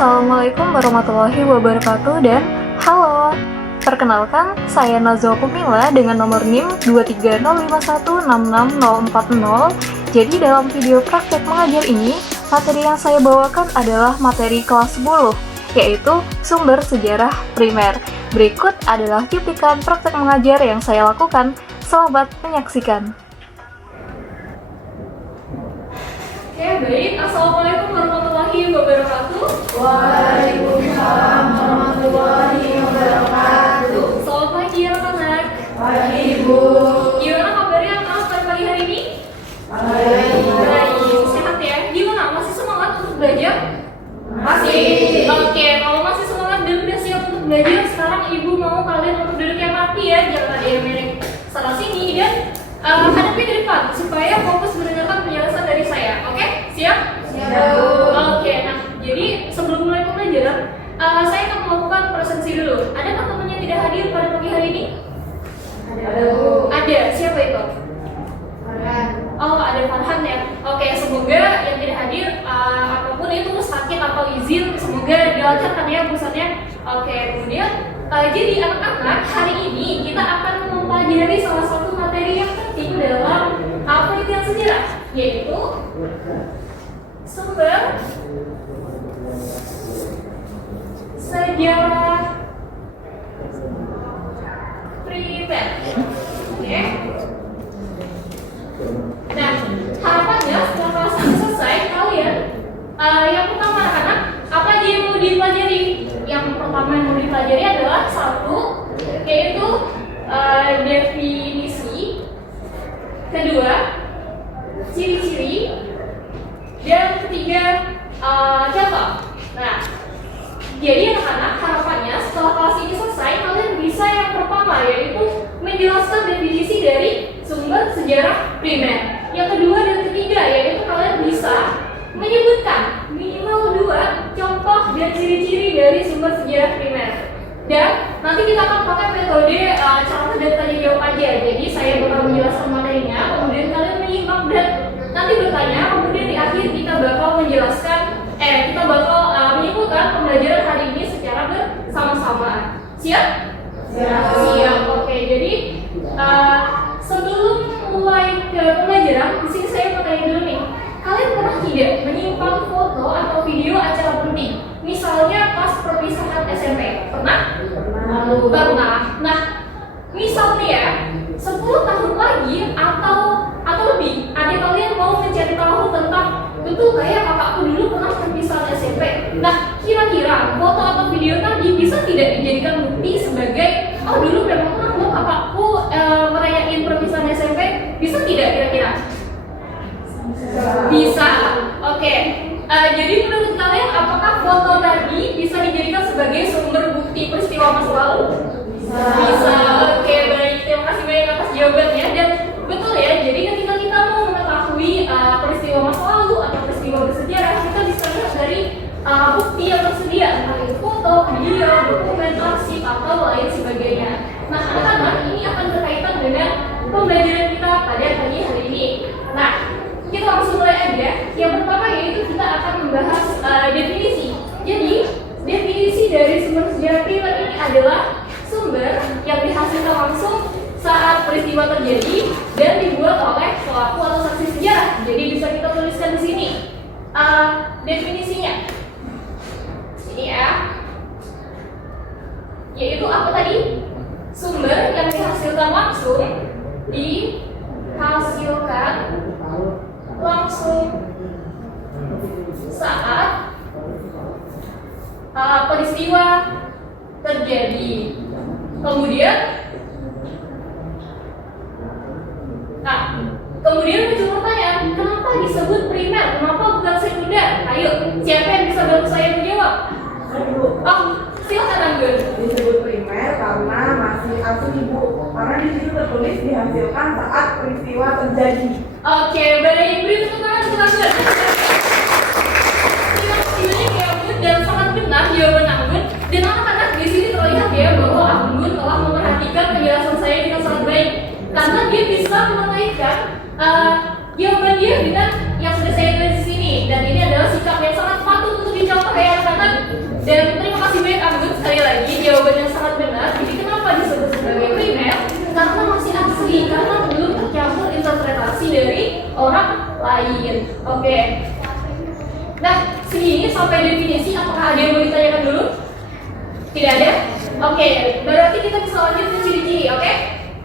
Assalamualaikum warahmatullahi wabarakatuh dan halo. Perkenalkan, saya Nazwa Kumila dengan nomor NIM 23051666040. Jadi dalam video praktek mengajar ini, materi yang saya bawakan adalah materi kelas 10, yaitu sumber sejarah primer. Berikut adalah cuplikan praktek mengajar yang saya lakukan. Selamat menyaksikan. Oke, baik. Assalamualaikum warahmatullahi wabarakatuh. Waalaikumsalam warahmatullahi wabarakatuh. Selamat pagi anak-anak. Pagi Bu. Gimana kabarnya anak pada pagi hari ini? Baik. Sehat ya? Gimana? Masih semangat untuk belajar? Masih. Oke, kalau masih semangat dan udah siap untuk belajar, sekarang ibu mau kalian untuk duduk yang rapi ya, jangan ada yang miring sana sini dan hadapi ke depan supaya fokus mendengarkan penjelasan dari saya. Oke? Siap? Siap. Oke, nah jadi sebelum mulai pembelajaran, saya akan melakukan presensi dulu. Adakah teman yang tidak hadir pada pagi hari ini? Ada Bu. Ada. Siapa itu? Farhan. Oh, ada Farhan ya. Oke, semoga yang tidak hadir apapun itu sakit atau izin, semoga dilancarkan ya urusannya. Oke, kemudian jadi anak-anak, hari ini kita akan mempelajari salah satu materi yang penting dalam penelitian sejarah, yaitu sumber sejarah primer. Oke. Nah, harapannya setelah kelas ini selesai, kalian yang pertama anak-anak, apa aja yang mau dipelajari? Yang pertama yang mau dipelajari adalah satu, yaitu definisi, kedua, ciri-ciri, dan ketiga, contoh. Nah, jadi anak-anak, harapannya setelah kelas ini selesai, kalian bisa yang pertama, yaitu menjelaskan definisi dari sumber sejarah primer. Yang kedua dan ketiga, yaitu kalian bisa menyebutkan minimal 2 contoh dan ciri-ciri dari sumber sejarah primer. Dan nanti kita akan pakai metode cara dan tanya jawab aja. Jadi saya bakal menjelaskan materinya, kemudian kalian menyimak dan nanti bertanya, kemudian di akhir kita bakal menjelaskan, kita bakal menyimpulkan pembelajaran hari ini secara bersama-sama. Siap? Siap. Siap. Oke, jadi sebelum mulai ke pembelajaran, di sini saya mau tanya dulu nih. Kalian pernah tidak menyimpan foto atau video acara penting? Misalnya pas perpisahan SMP. Pernah? Pernah. Nah, misal nih ya, 10 tahun lagi atau lebih, adik kalian mau mencari tahu tentang betul kayak kakakku dulu pernah perpisahan SMP. Nah, kira-kira foto atau video tadi bisa tidak dijadikan bukti sebagai dulu memang pernah loh kakakku merayain perpisahan SMP. Bisa tidak kira-kira? Bisa. Oke. Jadi menurut kalian apakah foto tadi bisa dijadikan sebagai sumber bukti peristiwa masa lalu? Bisa. Oke, baik. Terima kasih banyak atas jawabannya dan betul ya. Jadi ketika kita mau mengetahui peristiwa masa lalu atau peristiwa bersejarah, kita bisa lihat dari bukti yang tersedia, entah itu foto, video, dokumen, arsip atau lain sebagainya. Nah, anak-anak, ini akan berkaitan dengan pembelajaran kita pada pagi hari ini. Nah, kita langsung mulai aja. Yang pertama yaitu kita akan membahas definisi. Jadi, definisi dari sumber sejarah primer ini adalah sumber yang dihasilkan langsung saat peristiwa terjadi dan dibuat oleh pelaku atau saksi sejarah. Jadi bisa kita tuliskan di sini definisinya. Ini ya. Yaitu apa tadi? Sumber yang dihasilkan langsung saat peristiwa terjadi. Kemudian muncul pertanyaan, kenapa disebut primer? Kenapa bukan sekunder? Ayo, siapa yang bisa bantu saya menjawab? Silakan Anggun. Disebut primer karena masih asli Ibu. Karena di situ tertulis dihasilkan saat peristiwa terjadi. Oke, baik. Beri tepuk tangan untuk Anggun. Terima kasih banyak ya Anggun dan sangat benar jawaban Anggun. Dan anak-anak di sini terlihat ya bahwa Anggun telah memperhatikan penjelasan saya dengan sangat baik karena dia bisa mengaitkan jawaban dia dengan yang sudah saya tulis di sini. Dan ini adalah sikap yang sangat patut untuk dicontoh ya anak-anak. jawaban yang sangat benar. Jadi kenapa disebut sebagai primer? Karena masih asli, karena belum tercampur interpretasi dari orang lain. Oke. Nah, segini sampai definisi. Apakah ada yang mau ditanyakan dulu? Tidak ada? Oke, berarti kita bisa lanjut ke ciri-ciri, oke?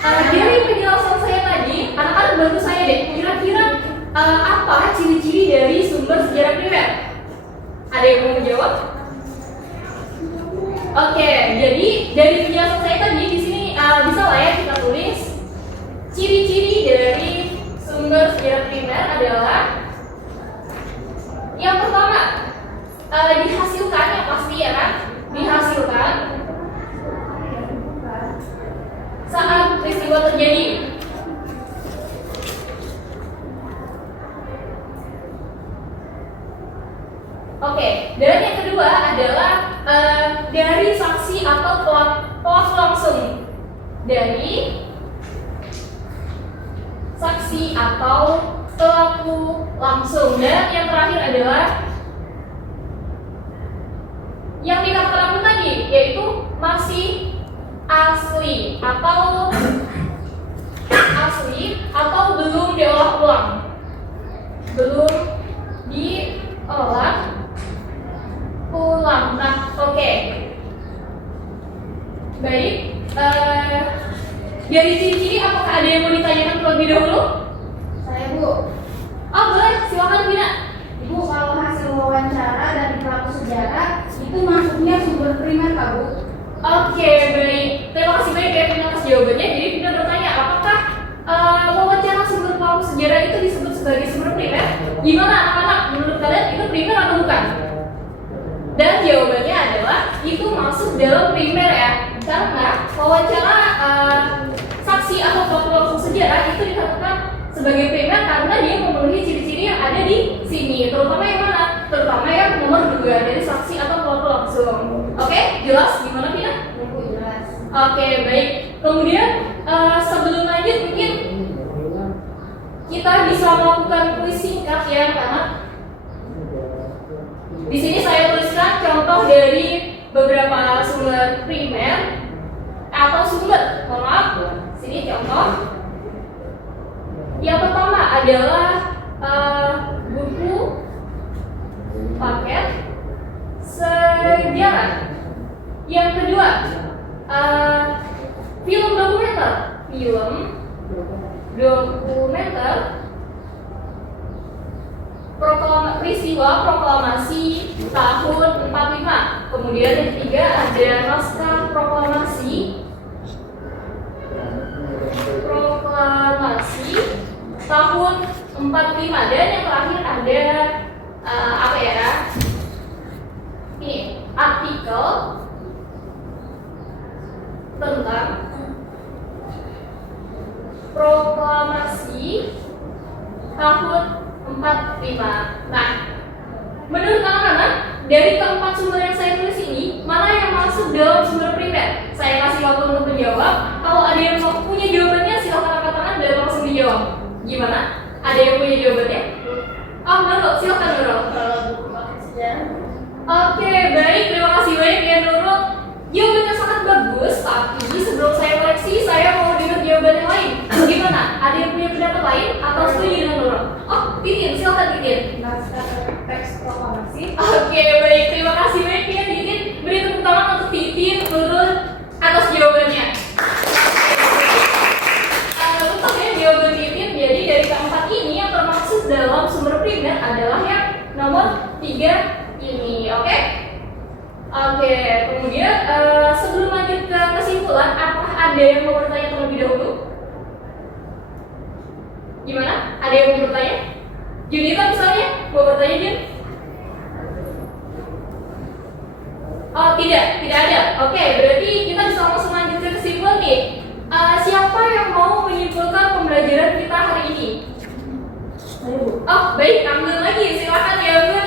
Dari penjelasan saya tadi, anak-anak bantu saya deh. Kira-kira apa ciri-ciri dari sumber sejarah primer? Ada yang mau menjawab? Oke, jadi dari penjelasan saya tadi di sini bisa lah ya kita tulis ciri-ciri dari sumber sejarah primer adalah yang pertama dihasilkan, yang pasti ya kan, dihasilkan saat peristiwa terjadi. Oke, dan yang kedua adalah dari saksi atau pelaku langsung. Dari saksi atau pelaku langsung. Dan yang terakhir adalah yang dikatakan aku tadi, yaitu masih asli atau belum diolah ulang. Belum diolah ulang. Nah, oke. Baik. Dari ciri-ciri apakah ada yang mau ditanyakan terlebih dahulu? Saya Bu. Oh boleh, silakan Bina. Bu, kalau hasil wawancara dari pelaku sejarah itu masuknya sumber primer Kak Bu? Oke, baik. Terima kasih banyak ya Vina atas jawabannya. Jadi Vina bertanya, apakah wawancara sumber pelaku sejarah itu disebut sebagai sumber primer? Gimana anak-anak? Menurut kalian itu primer atau bukan? Dan jawabannya adalah itu masuk dalam primer ya. Karena wawancara saksi atau pelaku langsung sejarah itu dikatakan sebagai primer karena dia memenuhi ciri-ciri yang ada di sini. Terutama yang mana? Terutama yang nomor 2 dari saksi atau pelaku langsung. Oke, jelas gimana Vina? Jelas. Oke, baik. Kemudian sebelum lanjut mungkin kita bisa melakukan kuis singkat ya, karena di sini saya tuliskan contoh dari beberapa sumber primer atau sumber. Mohon maaf, sini contoh. Yang pertama adalah buku paket sejarah. Yang kedua film dokumenter. Peristiwa proklamasi tahun 45. Kemudian yang ketiga ada naskah proklamasi tahun 45. Dan yang terakhir ada apa ya? Ini artikel tentang proklamasi tahun 45. Nah, menurut anak-anak, dari keempat sumber yang saya tulis ini, mana yang masuk dalam sumber primer? Saya kasih waktu untuk menjawab. Kalau ada yang punya jawabannya, silakan angkat tangan dan langsung dijawab. Gimana? Ada yang punya jawabannya? Oh, Nurul, silakan Nurul. Oke, baik. Terima kasih banyak ya Nurul. Jawabannya sangat bagus, tapi sebelum saya koreksi, saya mau dengar jawaban yang lain. Gimana? Ada yang punya pendapat lain atau setuju dengan Nurul? Oh, Titin, silakan Titin. Naskah teks proklamasi. Oke, baik. Terima kasih banyak ya Titin. Beri tepuk tangan untuk Titin, Nurul atas jawabannya. Untuk ya jawaban Titin, jadi dari keempat ini yang termasuk dalam sumber primer adalah yang nomor 3 ini, oke? Oke, kemudian sebelum lanjut ke kesimpulan, apakah ada yang mau bertanya terlebih dahulu? Gimana? Ada yang mau bertanya? Junita misalnya, mau bertanya Jun? Oh tidak ada. Oke, berarti kita bisa langsung lanjut ke kesimpulan nih. Siapa yang mau menyimpulkan pembelajaran kita hari ini? Saya Bu. Oh baik, ambil lagi, silakan ya Bun.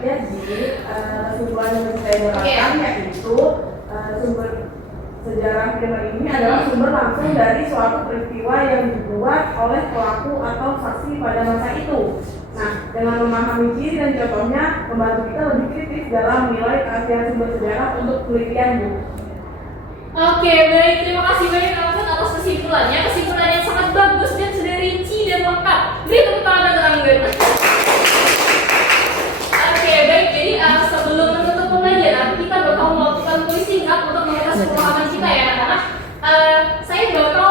Jadi kesimpulan yang saya jelaskan yaitu sumber sejarah primer ini adalah sumber langsung dari suatu peristiwa yang dibuat oleh pelaku atau saksi pada masa itu. Nah, dengan memahami ciri dan contohnya, membantu kita lebih kritis dalam menilai keaslian sumber sejarah untuk penelitian Bu. Oke, baik. Terima kasih banyak Alvin atas kesimpulannya. Kesimpulan yang sangat bagus dan sudah rinci dan lengkap. Beri tepuk tangan untuk Anggun. Oke, baik. Jadi sebelum menutup pembelajaran, kita bakal melakukan kuis singkat untuk mengetes pemahaman kita ya anak-anak. Saya bakal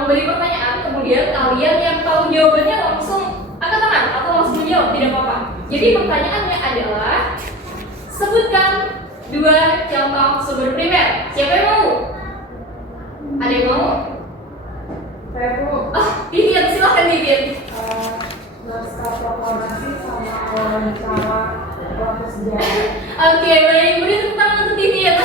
memberi pertanyaan, kemudian kalian yang tahu jawabannya langsung angkat tangan atau langsung menjawab, tidak apa-apa. Jadi pertanyaannya adalah, sebutkan 2 contoh sumber primer. Siapa yang mau? Ada yang mau? Saya mau Vivian, silahkan Vivian. naskah proklamasi sama wawancara pelaku sejarah. Oke, baik. Beri tepuk tangan untuk Vivian.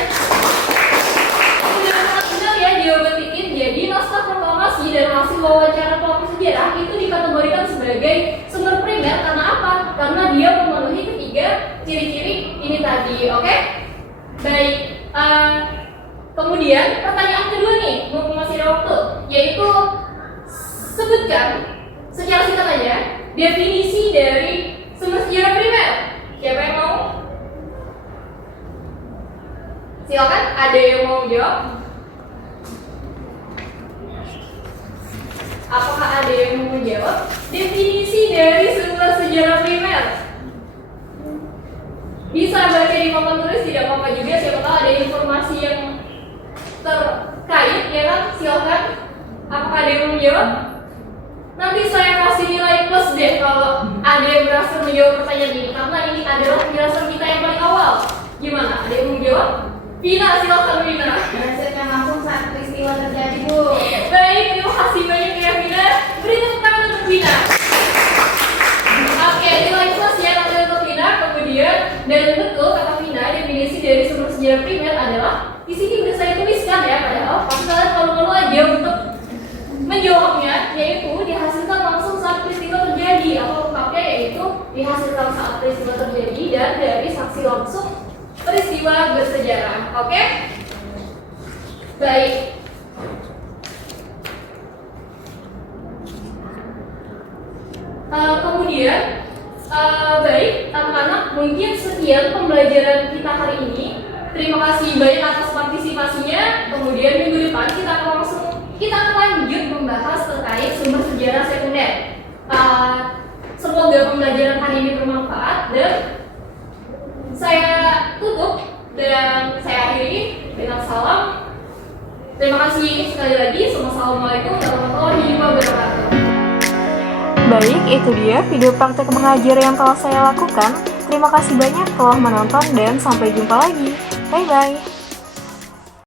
Sudah sangat benar ya jawaban Titin. Jadi naskah proklamasi dan hasil wawancara pelaku sejarah itu dikategorikan sebagai sumber primer karena apa? Karena dia memenuhi ketiga ciri-ciri ini tadi. Oke? Baik. Kemudian pertanyaan kedua nih, mumpung masih ada waktu, yaitu sebutkan secara singkat aja definisi dari sumber sejarah primer. Siapa yang mau? Silakan, ada yang mau jawab? Apakah ada yang mau menjawab? Definisi dari sumber sejarah primer. Bisa baca di papan tulis, tidak apa-apa juga. Siapa tahu ada informasi yang terkait, ya kan? Silakan. Apakah ada yang mau menjawab? Nanti saya kasih nilai plus deh kalau ada yang berhasil menjawab pertanyaan ini, karena ini adalah penjelasan kita yang paling awal. Gimana? Ada yang mau menjawab? Vina, silakan Vina. Berdasarkan langsung saat peristiwa terjadi, Bu. Baik, terima kasih banyak ya Vina. Beri tepuk tangan untuk Vina. Oke, nilai plus ya nanti untuk Vina. Kemudian, dan betul kata Vina, definisi dari sumber sejarah primer adalah di sini udah saya tuliskan ya, padahal pasti kalian malu-malu aja untuk menjawabnya, yaitu dihasilkan langsung saat peristiwa terjadi, atau lengkapnya yaitu dihasilkan saat peristiwa terjadi dan dari saksi langsung peristiwa bersejarah. Oke? Baik. Kemudian baik anak-anak, mungkin sekian pembelajaran kita hari ini. Terima kasih banyak atas partisipasinya. Kemudian minggu depan kita akan lanjut membahas terkait sumber sejarah sekunder. Semoga pembelajaran hari ini bermanfaat dan saya tutup dan saya akhiri dengan salam. Terima kasih sekali lagi. Assalamualaikum warahmatullahi wabarakatuh. Baik, itu dia video praktek mengajar yang telah saya lakukan. Terima kasih banyak telah menonton dan sampai jumpa lagi. Bye-bye.